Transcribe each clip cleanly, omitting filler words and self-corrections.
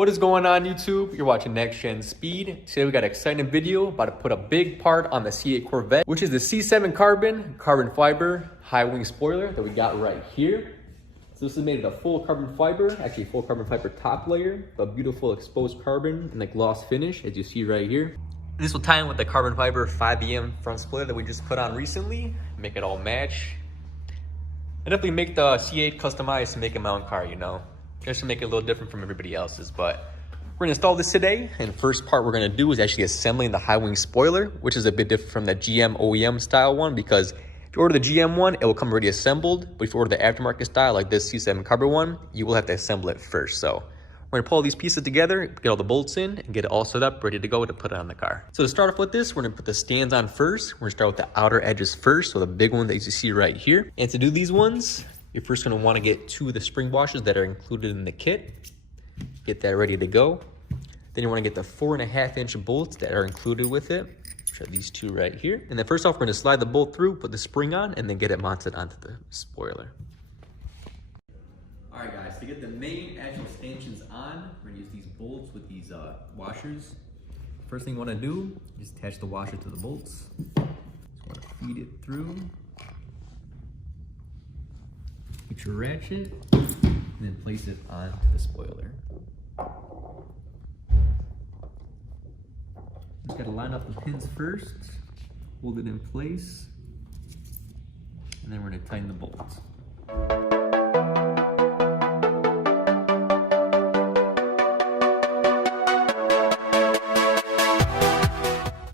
What is going on, YouTube? You're watching Next Gen Speed. Today we got an exciting video about to put a big part on the C8 Corvette, which is the C7 carbon fiber high wing spoiler that we got right here. So this is made of full carbon fiber, actually full carbon fiber top layer, but beautiful exposed carbon and the gloss finish as you see right here. This will tie in with the carbon fiber 5EM front spoiler that we just put on recently, make it all match. And definitely make the C8 customized to make it my own car, you know. Just to make it a little different from everybody else's, but we're gonna install this today. And the first part we're gonna do is actually assembling the high wing spoiler, which is a bit different from the GM OEM style one, because if you order the GM one, it will come already assembled. But if you order the aftermarket style, like this C7 carbon one, you will have to assemble it first. So we're gonna pull all these pieces together, get all the bolts in, and get it all set up, ready to go to put it on the car. So to start off with this, we're gonna put the stands on first. We're gonna start with the outer edges first, so the big one that you see right here. And to do these ones, you're first gonna wanna get two of the spring washers that are included in the kit. Get that ready to go. Then you wanna get the 4.5-inch bolts that are included with it. Which are these two right here. And then first off, we're gonna slide the bolt through, put the spring on, and then get it mounted onto the spoiler. All right, guys, to get the main actual stanchions on, we're gonna use these bolts with these washers. First thing you wanna do is attach the washer to the bolts. Just wanna feed it through. Get your ratchet, and then place it onto the spoiler. Just gotta line up the pins first, hold it in place, and then we're gonna tighten the bolts.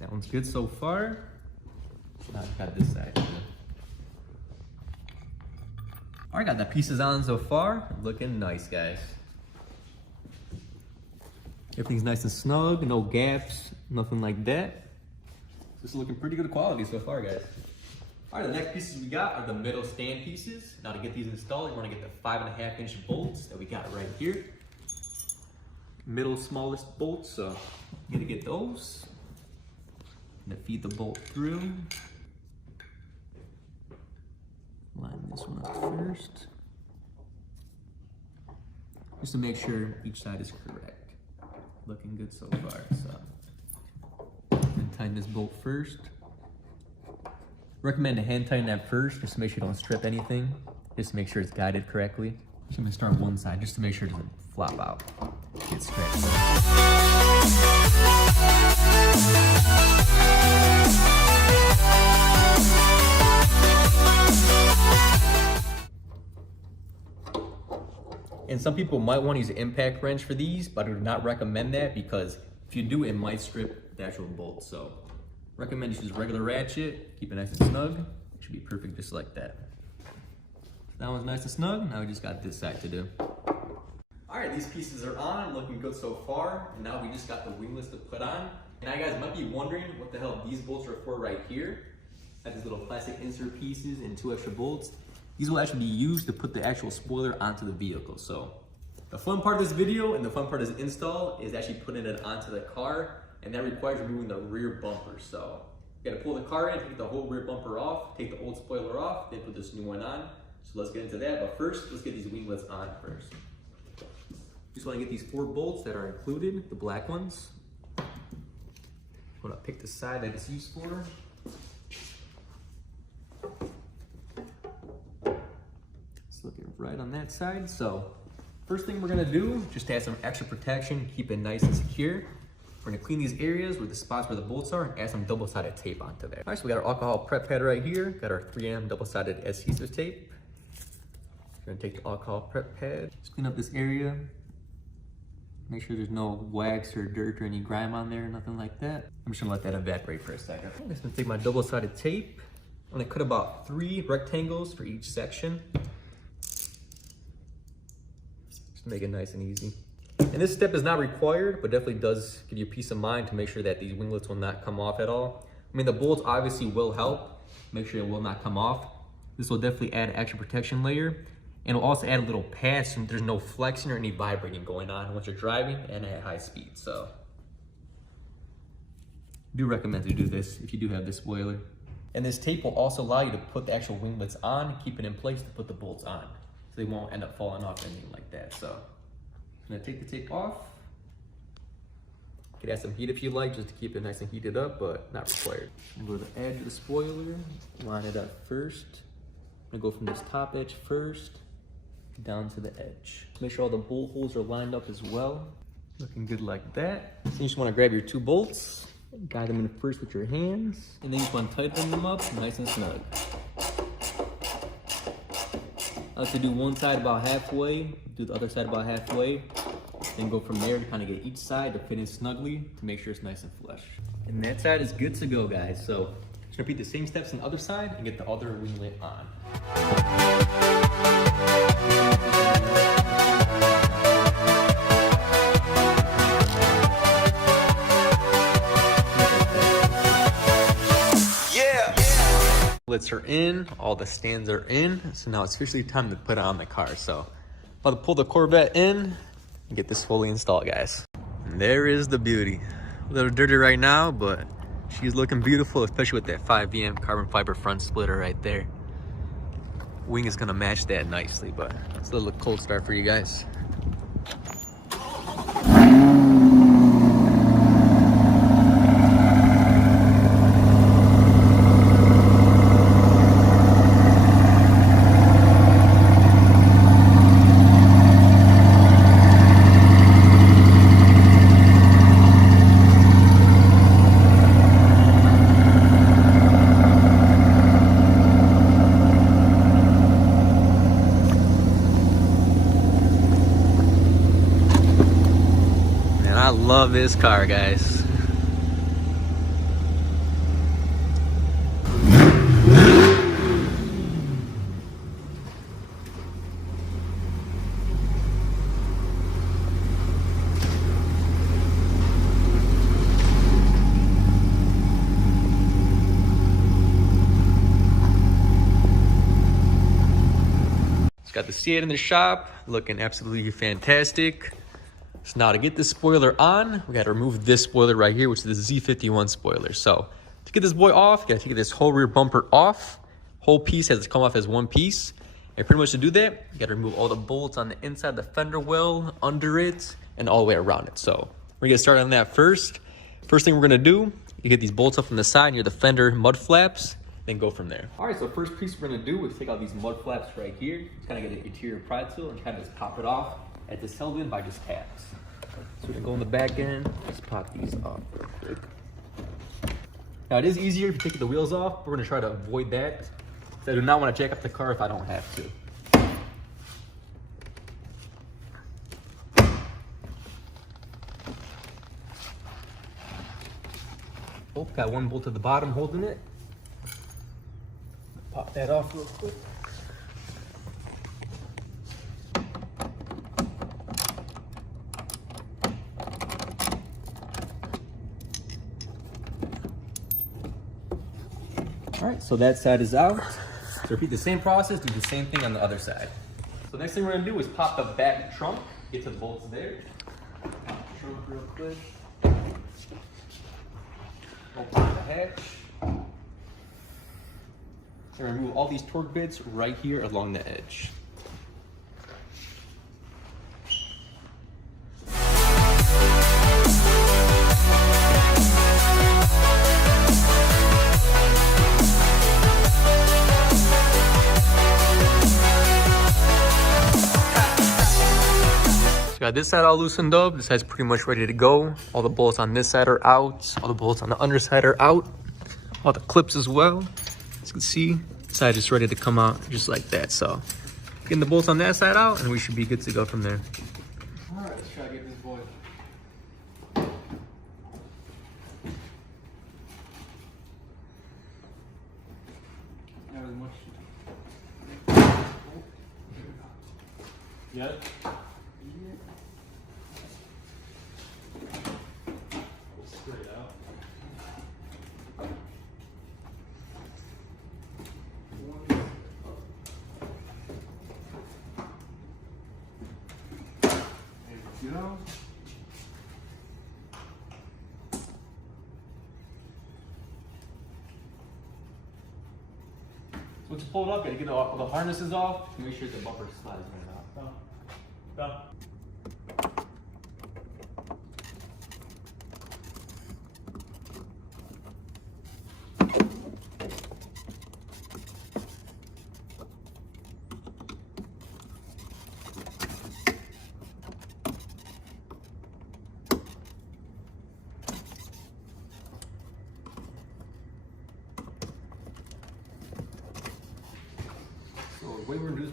That one's good so far. Now I've got this side. All right, got the pieces on so far. Looking nice, guys. Everything's nice and snug, no gaps, nothing like that. This is looking pretty good quality so far, guys. All right, the next pieces we got are the middle stand pieces. Now to get these installed, you wanna get the 5.5-inch bolts that we got right here. Middle smallest bolts, so you gotta get those. Gonna feed the bolt through. Line this one up first, just to make sure each side is correct. Looking good so far. So, and tighten this bolt first. Recommend to hand tighten that first, just to make sure you don't strip anything. Just to make sure it's guided correctly. So I'm gonna start on one side, just to make sure it doesn't flop out, get scratched. And some people might want to use an impact wrench for these, but I do not recommend that because if you do, it might strip the actual bolt. So recommend just use regular ratchet, keep it nice and snug. It should be perfect just like that. That one's nice and snug. Now we just got this side to do. All right, these pieces are on, looking good so far. And now we just got the winglets to put on. And now you guys might be wondering what the hell these bolts are for right here. Got these little plastic insert pieces and 2 extra bolts. These will actually be used to put the actual spoiler onto the vehicle. So the fun part of this video and the fun part of this install is actually putting it onto the car, and that requires removing the rear bumper. So you gotta pull the car in, take the whole rear bumper off, take the old spoiler off, then put this new one on. So let's get into that, but first, let's get these winglets on first. Just wanna get these 4 bolts that are included, the black ones. I'm gonna pick the side that it's used for. Looking right on that side. So first thing we're gonna do, just to add some extra protection, keep it nice and secure. We're gonna clean these areas with the spots where the bolts are and add some double-sided tape onto there. All right, so we got our alcohol prep pad right here. Got our 3M double-sided adhesive tape. We're gonna take the alcohol prep pad, just clean up this area. Make sure there's no wax or dirt or any grime on there, nothing like that. I'm just gonna let that evaporate for a second. I'm just gonna take my double-sided tape. I'm gonna cut about 3 rectangles for each section. Make it nice and easy. And this step is not required, but definitely does give you peace of mind to make sure that these winglets will not come off at all. I mean, the bolts obviously will help. Make sure it will not come off. This will definitely add an extra protection layer. And will also add a little pad so there's no flexing or any vibrating going on once you're driving and at high speed. So, I do recommend to do this if you do have this spoiler. And this tape will also allow you to put the actual winglets on, keep it in place to put the bolts on. So they won't end up falling off or anything like that. So I'm gonna take the tape off, You can add some heat if you like, just to keep it nice and heated up, but not required. Go to the edge of the spoiler, line it up first. I'm gonna go from this top edge first, down to the edge. Make sure all the bolt holes are lined up as well. Looking good like that. So you just wanna grab your 2 bolts, guide them in first with your hands, and then you just wanna tighten them up nice and snug. I like to do one side about halfway, do the other side about halfway, then go from there to kind of get each side to fit in snugly to make sure it's nice and flush. And that side is good to go, guys. So just repeat the same steps on the other side and get the other winglet on. Lights are in, all the stands are in, so now it's officially time to put it on the car. So I'm about to pull the Corvette in and get this fully installed, guys. And there is the beauty. A little dirty right now, but she's looking beautiful, especially with that 5VM carbon fiber front splitter right there. Wing is gonna match that nicely, but it's a little cold start for you guys. I love this car, guys. It's got the C8 in the shop, looking absolutely fantastic. So now to get this spoiler on, we gotta remove this spoiler right here, which is the Z51 spoiler. So to get this boy off, you gotta take this whole rear bumper off. Whole piece has to come off as one piece. And pretty much to do that, you gotta remove all the bolts on the inside of the fender well, under it, and all the way around it. So we're gonna get started on that first. First thing we're gonna do, you get these bolts up from the side near the fender mud flaps, then go from there. All right, so first piece we're gonna do is take out these mud flaps right here. Just kind of get an interior pry tool and kind of just pop it off. And it's held in by just tabs. So we're gonna go in the back end, just pop these off real quick. Now it is easier if you take the wheels off, but we're gonna try to avoid that. So I do not wanna jack up the car if I don't have to. Oh, got one bolt at the bottom holding it. Pop that off real quick. All right, so that side is out. So repeat the same process, do the same thing on the other side. So next thing we're gonna do is pop the back trunk, get to the bolts there. Pop the trunk real quick. Open the hatch. And remove all these torque bits right here along the edge. Got this side all loosened up. This side's pretty much ready to go. All the bolts on this side are out. All the bolts on the underside are out. All the clips as well. As you can see, this side is ready to come out just like that. So, getting the bolts on that side out, and we should be good to go from there. All right, let's try to get this boy. Not really much. Yep. Straight out. There we go. So once you pull it up, you gotta get all the harnesses off to make sure the bumper slides right out. Go.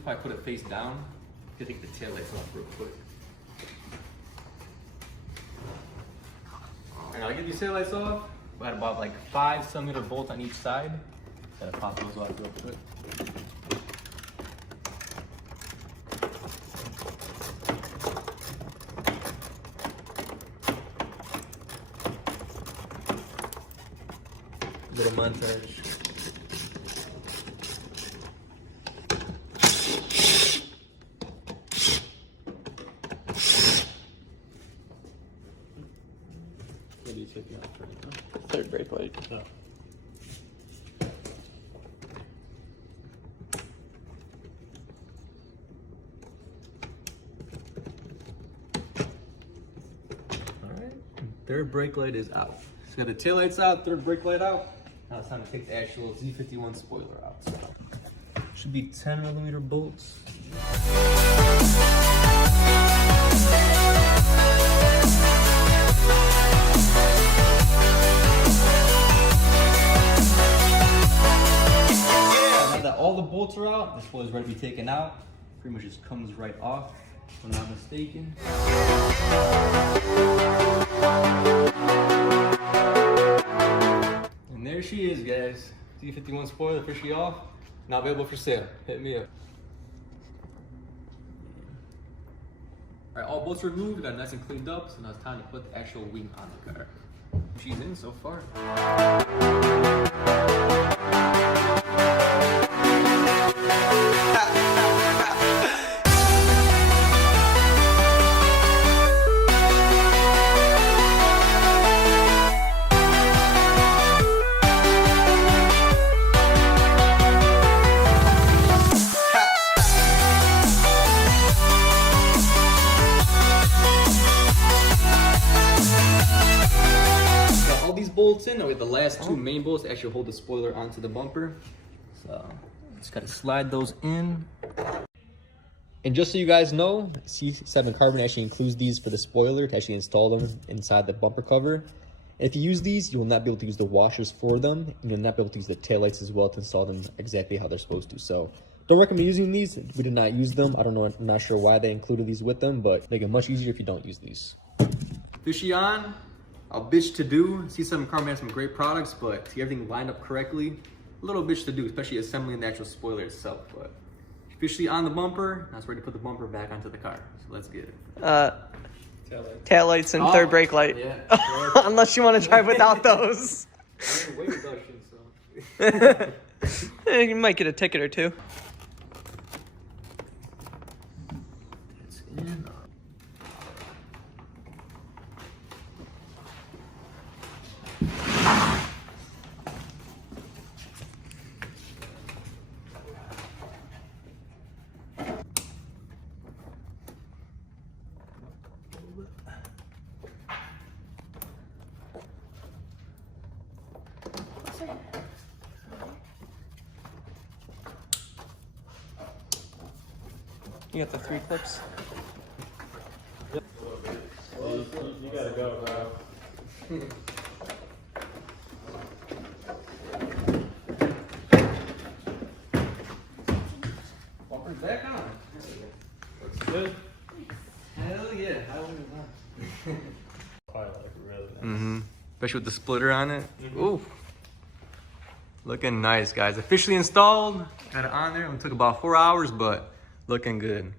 probably put it face down. I take the taillights off real quick. Alright, I'll get these taillights off. We had about like 5 centimeter bolts on each side. Gotta pop those off real quick. Little montage. What are you taking out for right now? Third brake light. Oh. Alright, third brake light is out. So got the tail lights out, third brake light out. Now it's time to take the actual Z51 spoiler out. So should be 10mm bolts. Now that all the bolts are out, this spoiler is ready to be taken out. Pretty much just comes right off, if I'm not mistaken. And there she is, guys. Z51 spoiler officially off. Now available for sale. Hit me up. Alright, all bolts removed, got it nice and cleaned up, so now it's time to put the actual wing on the car. She's in so far. Bolts in, and we have the last 2 main bolts to actually hold the spoiler onto the bumper. So just gotta slide those in. And just so you guys know, C7 Carbon actually includes these for the spoiler to actually install them inside the bumper cover. And if you use these, you will not be able to use the washers for them, and you'll not be able to use the taillights as well to install them exactly how they're supposed to. So don't recommend using these. We did not use them. I don't know, I'm not sure why they included these with them, but make it much easier if you don't use these. Fishy on. A bitch to do. C7 Carbon has some great products, but to get everything lined up correctly, a little bitch to do, especially assembling the actual spoiler itself. But officially on the bumper, now it's ready to put the bumper back onto the car. So let's get it. Tail lights and third brake light. Yeah. Unless you want to drive without those. Weight reduction, so. You might get a ticket or 2. It's in. You got the 3 clips? You gotta go, bro. Bumper's back on. Looks good. Hell yeah. Probably like really nice. Especially with the splitter on it. Ooh. Looking nice, guys. Officially installed. Got it on there. It took about 4 hours, but looking good.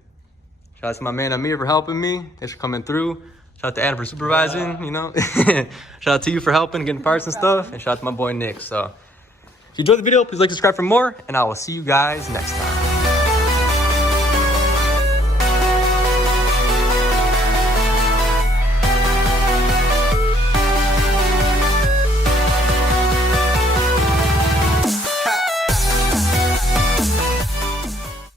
Shout out to my man Amir for helping me. Thanks for coming through. Shout out to Adam for supervising, you know. Shout out to you for helping, getting parts and stuff. And shout out to my boy Nick. So if you enjoyed the video, please like, subscribe for more. And I will see you guys next time.